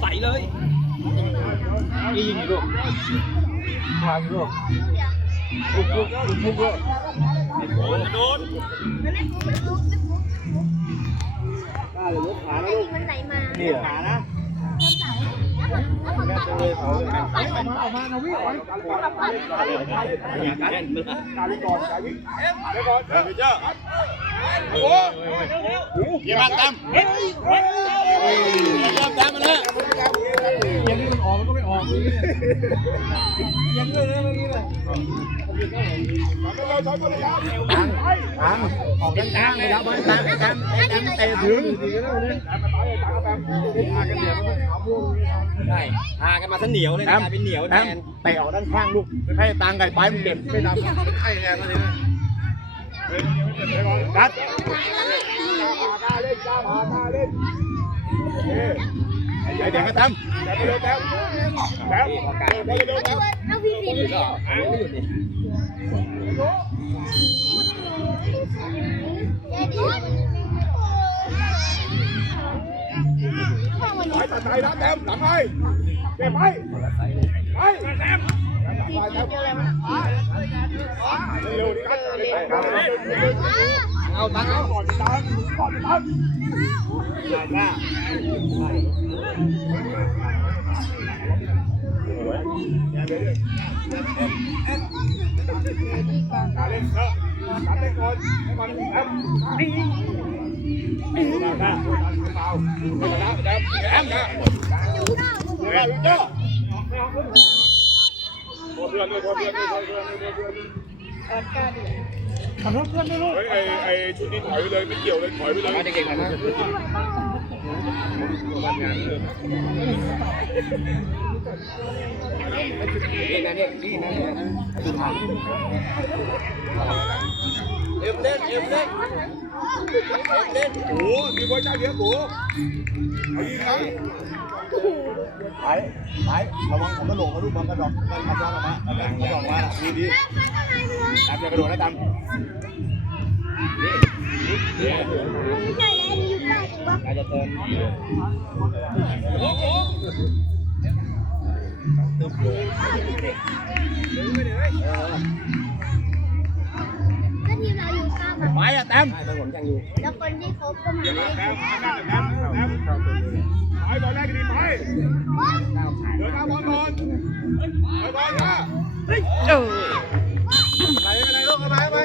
ใส่เลยยิงลูกวางลูกลูกลูกลูกลูกโดนโดนมันไม่ฟุกมันฟุกไม่ฟุกได้เลยลูกขาไอ้แล้วลูนี่กมันไหลมานี่ขานะแล้วผมตัดเลยปัดปัดออกมา เอาวิ่งปัดปัดอย่ากันเล่นการเล่นก่อนการวิ่งเล่นก่อนเดี๋ยวเจ้าโอ้ยมตามเฮ้ยเฮ้ยมตามมาแล้วยังนี่มันออกมันก็ไม่ออกยังเลยนะเมื่อกี้เลยตังออกกลางๆเลยแล้วมันตังตังตังเตะถึงใช่พากันมาซะเหนียวเลยกลายเป็นเหนียวแทนเตะออกด้านข้างลูกให้ตังไก่ไปมึงเด็ดไม่ดำไอ้แรงเลย กัดไอเด็กก็ทำแล้วแล้วแล้วแล้วเอาพี่ฟินเลยเดี๋ยวดิพ่อมันไปตัดใจนะแต้มหลังไปเก็บไปไปแต้ม เร็วดีกันเอาตังเอาก่อนตังก่อนตังการเล่นเน อะการเล่นก่อนให้มันแต้มนี่นี่นะเปล่าไม่ชนะแต้มแต้มนะเดี๋ยเจ้าโทษเพื่อนด้วยเพื่อนด้วยเพื่อนด้วยโทษเพื่อนด้วยขอโทษเพื่อนด้วยลูกเฮ้ยไอ้ไอ้ชุดนี้ถอยไปเลยไม่เกี่ยวเลยถอยไปเลยมาเด็กๆหน่อยนะนี่นะเนี่ยนี่นะเนี่ยคือทางเอ็มเล่นเอ็มเล่นเล่นโอ้โหมีไว้ใจเดียวโอ้เอายิงนะ ไปไประวังของกระโหลกกระดูกมันกระดอกมันกระดอกออกมาเอาแบงกระดอกมาดีดีตามจะกระโดดนะตามอาจจะเติมก็ทีมเราอยู่ข้างแบบไปอะแต้มไปผมยังอยู่แล้วคนที่เขาก็มาเล่น แต้มแต้มแต้มแต้มไปบอลแรกดีไปเดินตามบอลก่อนไปบอลนะไปไปไหนลูกไปไป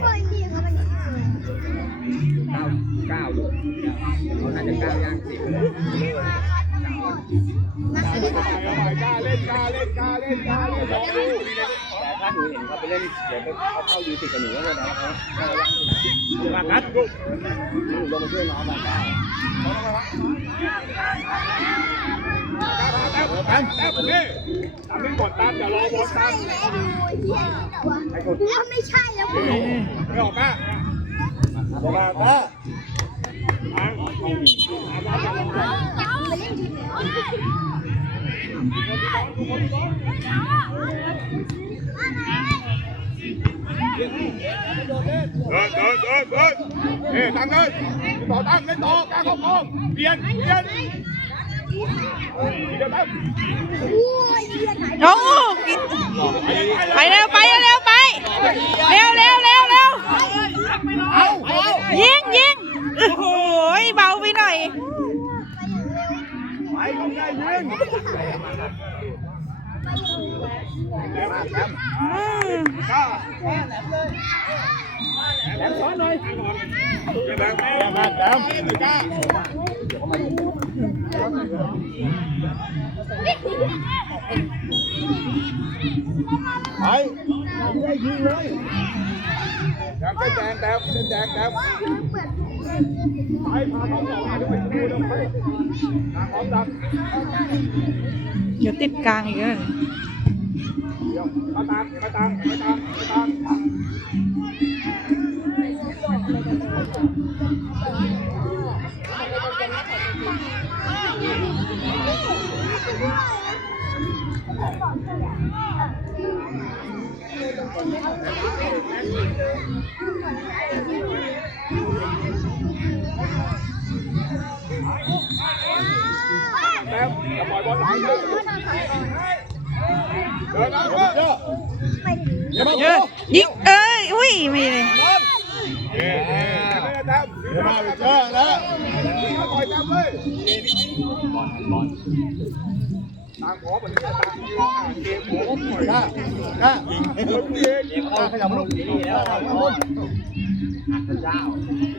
คนที่เขาเป็นเก้าเก้าอยู่เขาน่าจะเก้าย่างสิบมาสิกล้าเล่นกล้าเล่นกล้าเล่นกล้าเล่นบอลดูแต่ถ้าหนูเห็นเขาไปเล่นเดี๋ยวเขาเข้ายูติดกับหนูแล้วนะ เขาย่างสิบมาคัดลูกหนูลงมาช่วยน้องมาได้แต้มแต้มแต้มนี่ตามไม่กดตามอย่ารอบอลใช่ตามแล้วเฮียแล้วไม่ใช่แล้วคุณไม่ออกมาบอลตาทางมาเล่นทีม เดินเดินเดินเดินเฮ้ตั้งเลยต่อตั้งเล่นต่อกลางเข้ากองเปลี่ยนเปลี่ยนเดี๋ยวตั้งโอ้ยเฮียไหนโอ้กินไปเร็วไปเร็วไปเร็วเร็วเร็วเร็วยิงยิงโอ้โหเบาไปหน่อยไปกล้าแหลมซ้อนหน่อยแหลมแหลมแหลมแหลมกล้าไปได้ยิง เลยแหลม เส้นแดงแหลมเส้นแดงแหลมไปพาเขาออกมาด้วยดูแล้วไปทางพร้อมดัง เดี๋ยวติดกลางอีกแล้ว เดี๋ยวมาตามมาตามมาตามมาตาม ปล่อยบอลไหลนะเดินนะเพื่อนเจ้าอย่ามาเยอะยิงเอ้ยอุ้ยไม่เลยเอ๊ะเอ๊ะไม่ได้แต้มอย่ามาเจ้าแล้วปล่อยต้มเลยตามขอเหมือนนี้ตามคิวอะเกมผมกล้ากล้าคนเองกล้าขยับมาลูกนี่แล้วไปไ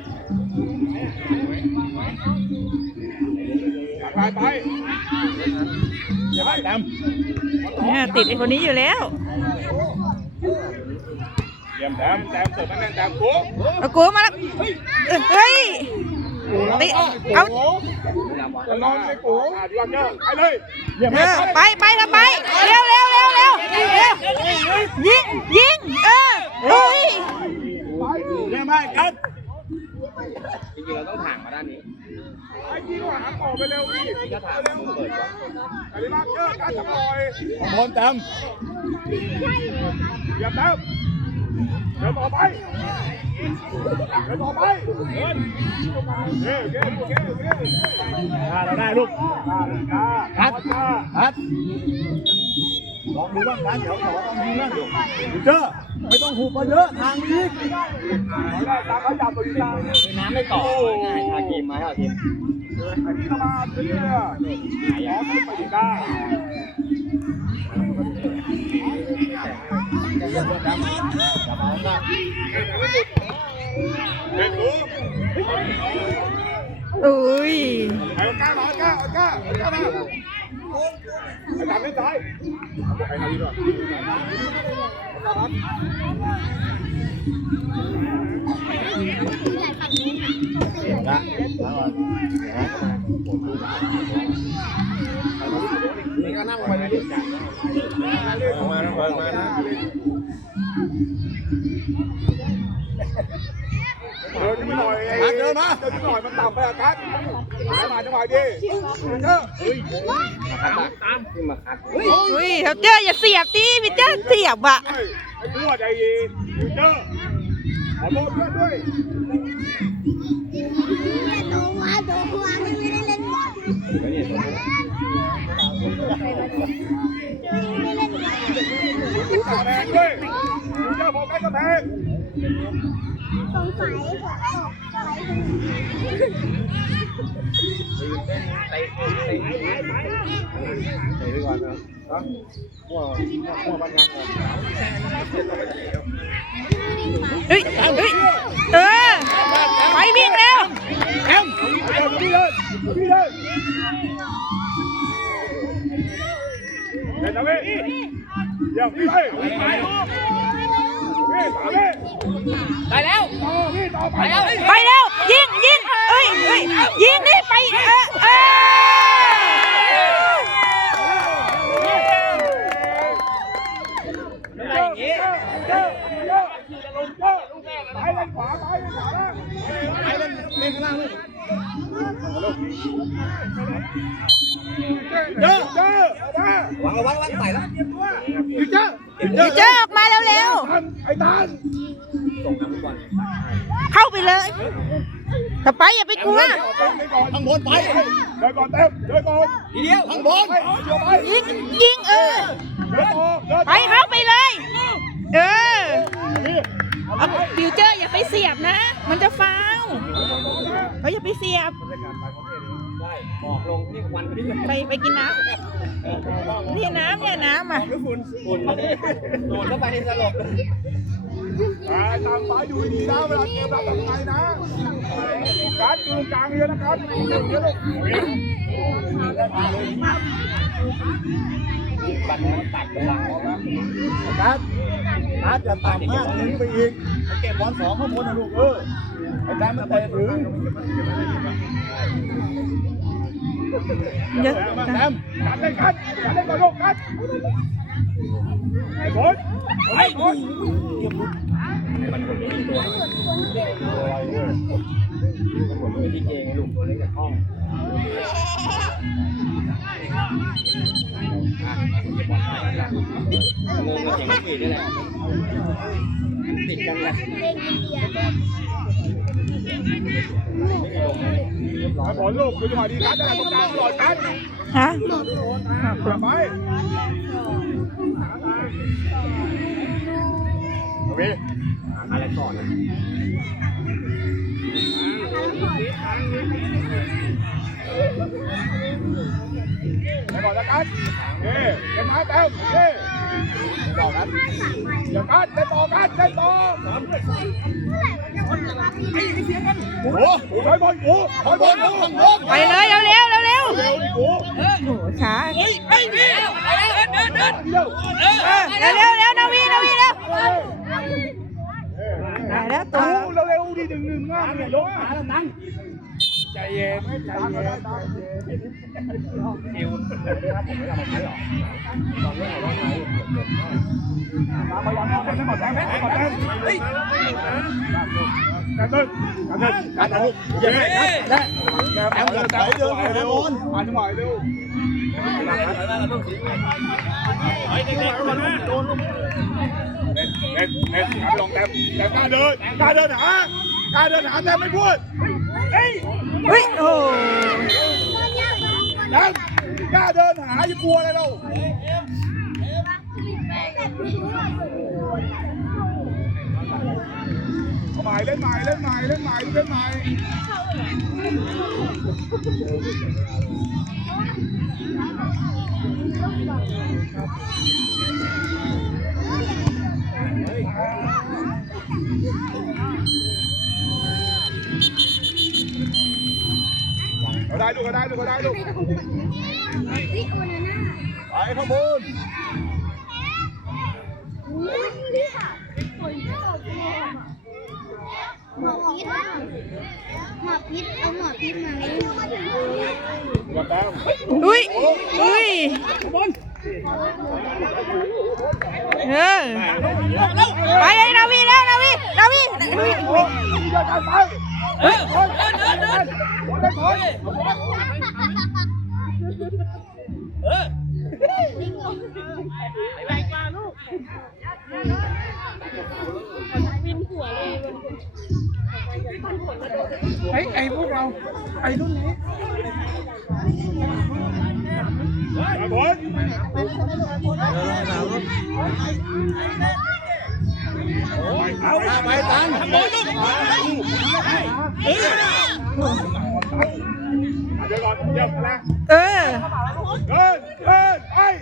อย่าไปต้มเนี่ยติดไอ้คนนี้อยู่แล้วเยี่ยมแต้มแต้มเสิร์ฟมาแน่นแต้มกูเอากูมาแล้วเฮ้ยติเอาจะนอนในกูอะดีกว่าเจ้าไปเลยเออไปไปทำไปเร็วเร็วเร็วเร็วเร็วยิงยิงเออเฮ้ยอย่ามากันจริงๆเราต้องถ่างมาด้านนี้ ไอ้ที่ว่าหาต่อไปเร็วดิเร็วอันนี้มากเจอการทำลอยบอลเต็มอย่าแต้มเดินต่อไปเดินต่อไปเดินเฮ้ยเฮ้ยเฮ้ยเฮ้ยเฮ้ยเราได้ลูกฮัทฮัทลองดูบ้างนะเดี๋ยวขอลองดูนะเจ้า ไม่ต้องหุบมาเยอะทางนี้ตามเขาจับตัวอยู่ตามน้ำไม่ต่อง่ายทาเกมมาให้เราทีมอันนี้เข้ามาเรื่อยๆอ๋อขึ้นไปถึงได้อย่ามาหน้าเด็กดูอุ้ยไอ้ก้าหน่อยก้าก้าก้ามาไอ้ตามเล่นซ้ายไอ้นาดีด้วย นี่ก็นั่งไปเลยดิมามามานะเดินขึ้นมาห น่อยไอ้เดินมาเดินหน่อยมันต่ำไปอากัสมาจังหวะดีเยอะตามขึ้นมาคัดอุ้ยเขาเจออย่าเสียบดิพี่เจ้าเสียบอะไอ้พวดไอ้เจอร์ขอโทษเพื่อนด้วยขาแดงด้วยยูเจอร์โฟกั สกระแพงเตะเตะเดี๋ยวดีกว่านะนะมั่วมั่วบ้านงานก่อนเฮ้ยเฮ้ยเออไปวิ่งเร็วเอ็มเดี๋ยวเลยพี่เลยเดี๋ยวนะเว้ยเดี๋ยวพี่ไป ไปพี่สามพี่ได้แล้วต่อพี่ต่อไปไปเร็วยิงยิงเอ้ยเอ้ยยิงนี่ไปเออเออไม่ได้อย่างงี้เจ้าเจ้าเจ้าไปเล่นขวาไปเล่นขวานะไปเล่นเล่นข้างล่างเลย เจ้าเจ้าวางระวังระวังใส่แล้วเจ้าพี่เจ้าออกมาเร็วเร็วไอ้ตาลส่งน้ำทุกวันๆ เข้าไปเลยต่อไปอย่าไปกลัวข้างบนไปเดินก่อนเต็มเดินก่อนทีเดียวข้างบนไปเดี๋ยวไปยิง ยิงเออ เดินต่อเดินไปเข้าไปเลย เออ เอาฟิวเจอร์อย่าไปเสียบนะ มันจะฟาวเขาอย่าไปเสียบ ได้บอกลงนี่ควันขึ้นไปไปกินน้ำนี่น้ำเนี่ยน้ำอะฝุ่นโดนเข้าไปในสลบตามสายดูดีนะเวลาเกมรับกับใครนะการดูกลางเรือนะครับเดี๋ยวลูก บันมันตัดเวลานัดนัดอย่าต่ำมากถึงไปอีกเก็บบอลสองข้างบนนะลูกเออไอ้แดนมันเตะถึงเยอะมาแดมการเล่นกันการเล่นกับลูกกันไอ้บอลไอ้บอลเก็บมันคนไม่มีตัว มันคนไม่ที่เกงลูกตัวเล็กกับห้องงงกับเสียงปีนี่แหละติดกันเลยบอลลูกคือจังหวดีการได้ตรงกลางตลอดการฮะกลับไปเอาไปอะไรก่อนนะ ไปก่อนแล้วกันเฮ้เป็นไม้เต็มเฮ้ต่อกันเดี๋ยวกันเต้นต่อกันเต้นต่อโอ้โหถอยบอลกูถอยบอลกูไปเลยเร็วเร็วเร็วเร็วเร็วดิกูโอ้โหช้าเร็วเออเดินเร็วเร็วเร็วนาวีนาวีเร็วได้แล้วตัวกูเร็วดิหนึ่งหนึ่งอะเนี่ยยกขาแล้วนั่ง ใจเย็นใจเย็นคิวตามไปยั งเต้นได้หมดแต้มได้หมดแต้มเวเอ็ดเอ็ดลองแต้มแต้มกล้าเดินกล้าเดินหากล้าเดินหาแต้มไม่พูดเฮ้ยเฮ้ยโอ้ยังกล้าเดินหาอย่ากลัวอะไรเราเอาใหม่เล่นใหม่เล่นใหม่เล่นใหม่เล่นใหม่ก็ได้ลูกก็ได้ลูกก็ได้ลูกไปข้างบนหมอพิษหมอพิษเอาหมอพิษมาไหมกดแต้มอุ้ยอุ้ยเออไปเลยนาวีแล้วนาวีนาวีนาวีโอ้ยอย่าจับไปเฮ้ยเดินเดินเดินเดินเดินไอ้ไอ้พวกเรา ไอ้รุ่นนี้ครับผมเอาไปตังบอลลูกเดี๋ยวก่อน เออ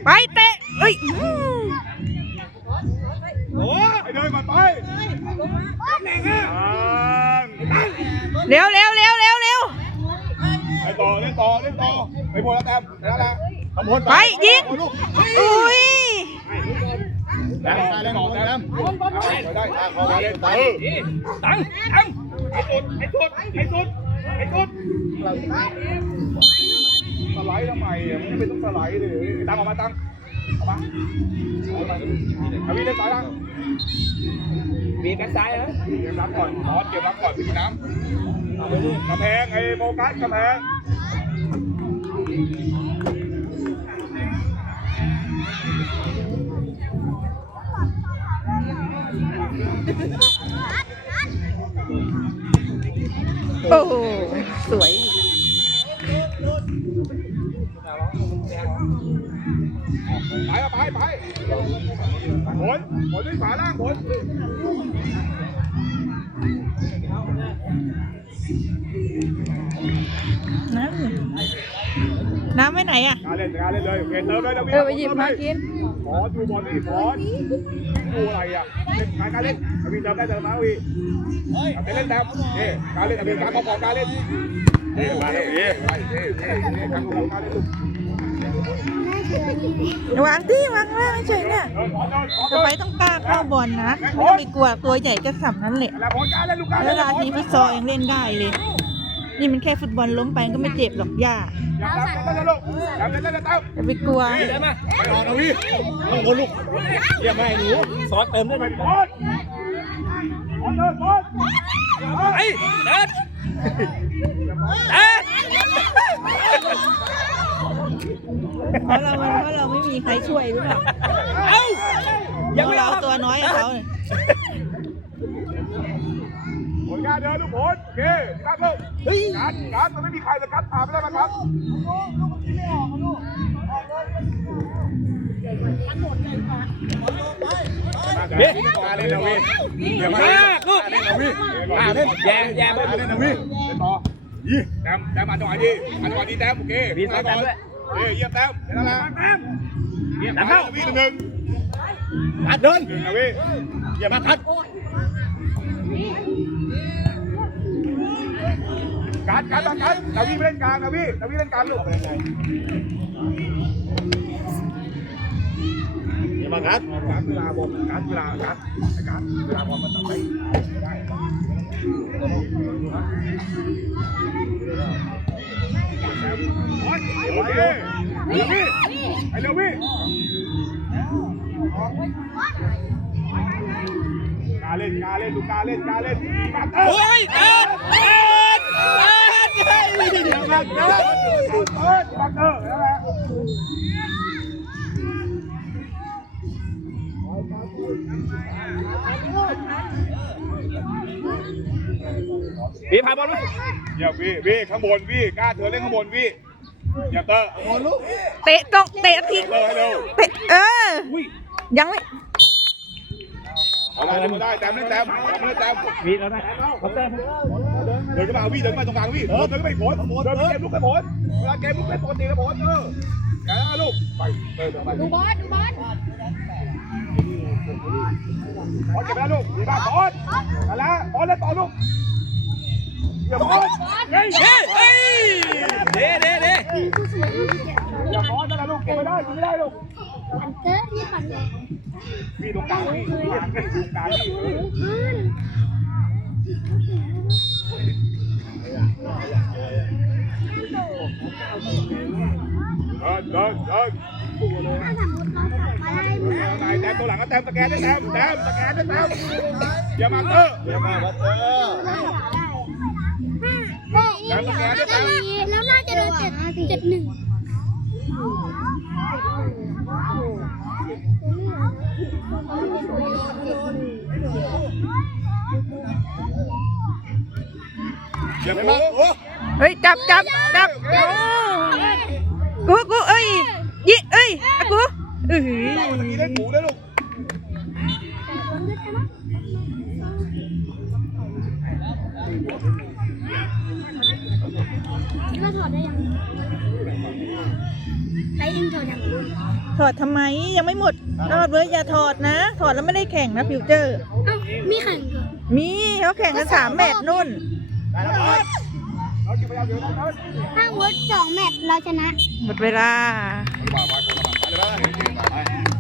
ไปเตะเอ้ยโอ้ไปเดินก่อนไปตั้งเร็วเร็วเร็วเร็วเร็วไปต่อเล่นต่อเล่นต่อไปบนแล้วแต้มแล้วแหละขบวนไปยิงอุ้ยแต้มได้ต่อแต้มได้เข้ามาเล่นต่อตั้งตั้งไอ้สุดไอ้สุดไอ้สุดไอ้ สุดสไลด์ทำไมอะมันไม่ต้องสไลด์เลยตั้งออกมาตั้งออกมาเอาวิ่งเล่นสายตั้งมีแบ็คซ้ายนะเกมรับก่อนบอสเกมรับก่อนพี่น้ำกระแพงไอ้โฟกัสกระแพง โอ้โหสวย ไปเอาไปไปผลผลด้วยฝาล่างผลน้ำน้ำไว้ไหนอะ การเล่นการเล่นเลยโอเคเติมเลยนะวิ่งเออไปหยิบมากินบอสดูบอลนี่บอส ดูอะไรอะเล่นการการเล่นวิ่งเติมได้เติมมาวิ่งเล่นเล่นแต้มนี่การเล่นเป็นการประกอบการเล่นนี่มาแล้วพี่นี่นี่นี่การประกอบการเล่นวางที่วางล่างเฉยเนี่ยเดินบอลเดินบอลจะไปต้องกล้าเข้าบอลนะไม่ต้องไปกลัวตัวใหญ่ก็สับนั้นแหละเวลาทีฟุตซอลยังเล่นได้เลย นี่มันแค่ฟุตบอลล้มไปก็ไม่เจ็บหรอกย่าอย่าตามเล่นลูกอย่าเล่นเล่นเต้มจะไปกลัวไปออกนะพี่ข้างบนลูกเรียกแม่หนูซอสเติมได้วยไปบอลบอลเดินบอลไอ้เดินเดินเพราะเราเพราะเราไม่มีใครช่วยหรือเปล่าเอ้าเพราะเราตัวน้อยเขาเนี่ย เดินลูกผลโอเคการลูกการการมันไม่มีใครเลยการผ่านไปแล้วนะครับเฮ้ยมาเล่นนะวิเดี๋ยวมาเล่นลูกมาเล่นแย่แย่มาเล่นนะวิเล่นต่อยี่แต้มแต้มมาจังหวะดีมาจังหวะดีแต้มโอเคพี่แต้มด้วยเฮ้ยเยี่ยมแต้มเห็นแล้วแต้มเยี่ยมแต้มวิหนึ่งทัดเดินหนึ่งนะวิอย่ามาทัด การการการการนาวีเล่นกลางนาวีนาวีเล่นกลางลูกอย่ามาทัดการเวลาบอลการเวลาการการเวลาบอลมันทำได้ได้โอเคเร็วพี่ไอ้เร็วพี่กาเล่นกาเล่นดูกาเล่นกาเล่นเตอร์โอ้ยเอิด อิดเฮ้ยมาเตอร์มาเตอร์นั่นแหละพี่พาบอลไหมอย่าพี่พี่ข้างบนพี่กล้าเธอเล่นข้างบนพี่อย่าเตอร์เตะต้องเตะทิ้งเตอร์ให้เร็วเตะเออยังไม่เอาได้ได้แต้มเล่นแต้มเอาเล่นแต้มวีแล้วได้เขาแต้ม เดินขึ้นมาพี่เดินขึ้นมาตรงกลางพี่เดินขึ้นไปผลเดินไปเกมลุกไปผลเวลาเกมลุกไปปกติแล้วผลเออแกลูกไปเดินไปดูบอสดูบอสผลเก็บแล้วลูกดีมากผลนั่นแหละผลเล่นต่อลูกอย่าผลเฮ้ยเฮ้ยเฮ้ยเด้เด้เด้อย่าผลนั่นแหละลูกเก็บไม่ได้ไม่ได้ลูกปั่นเกิดนี่ปั่นเลยพี่ตรงกลางพี่ตรงกลางพี่ ขึ้น เดินเดินเดิน ถ้าสมมติเราขับมาได้เหมือน ไหนแต้มตัวหลังก็แต้มตะแกรงได้แต้มแต้มตะแกรงได้แต้มอย่ามาเตอร์ อย่ามาเออ แล้วน่าจะโดนเจ็ดเจ็ดหนึ่ง อย่า อ ย่ามามาโอ้เฮ้ยจับจับจับโอ้กูกูเอ้ยยิงเอ้ยอะกูเอ้ยตะกี้ได้หมูด้วยลูกเราถอดได้ยังไปเองถอดยังถอดทำไมยังไม่หมดถอดเลยอย่าถอดนะ ถอดแล้วไม่ได้แข่งนะฟิวเจอร์เอ้ามีแข่งเหรอมีเขาแข่งกันสามแมตช์นุ่น ได้แล้วบอลเอาจิบไปเอาเดี๋ยวนะถ้าวุฒิสองแมตช์เราชนะ หมดเวลามามามามาเดี๋ยวนะ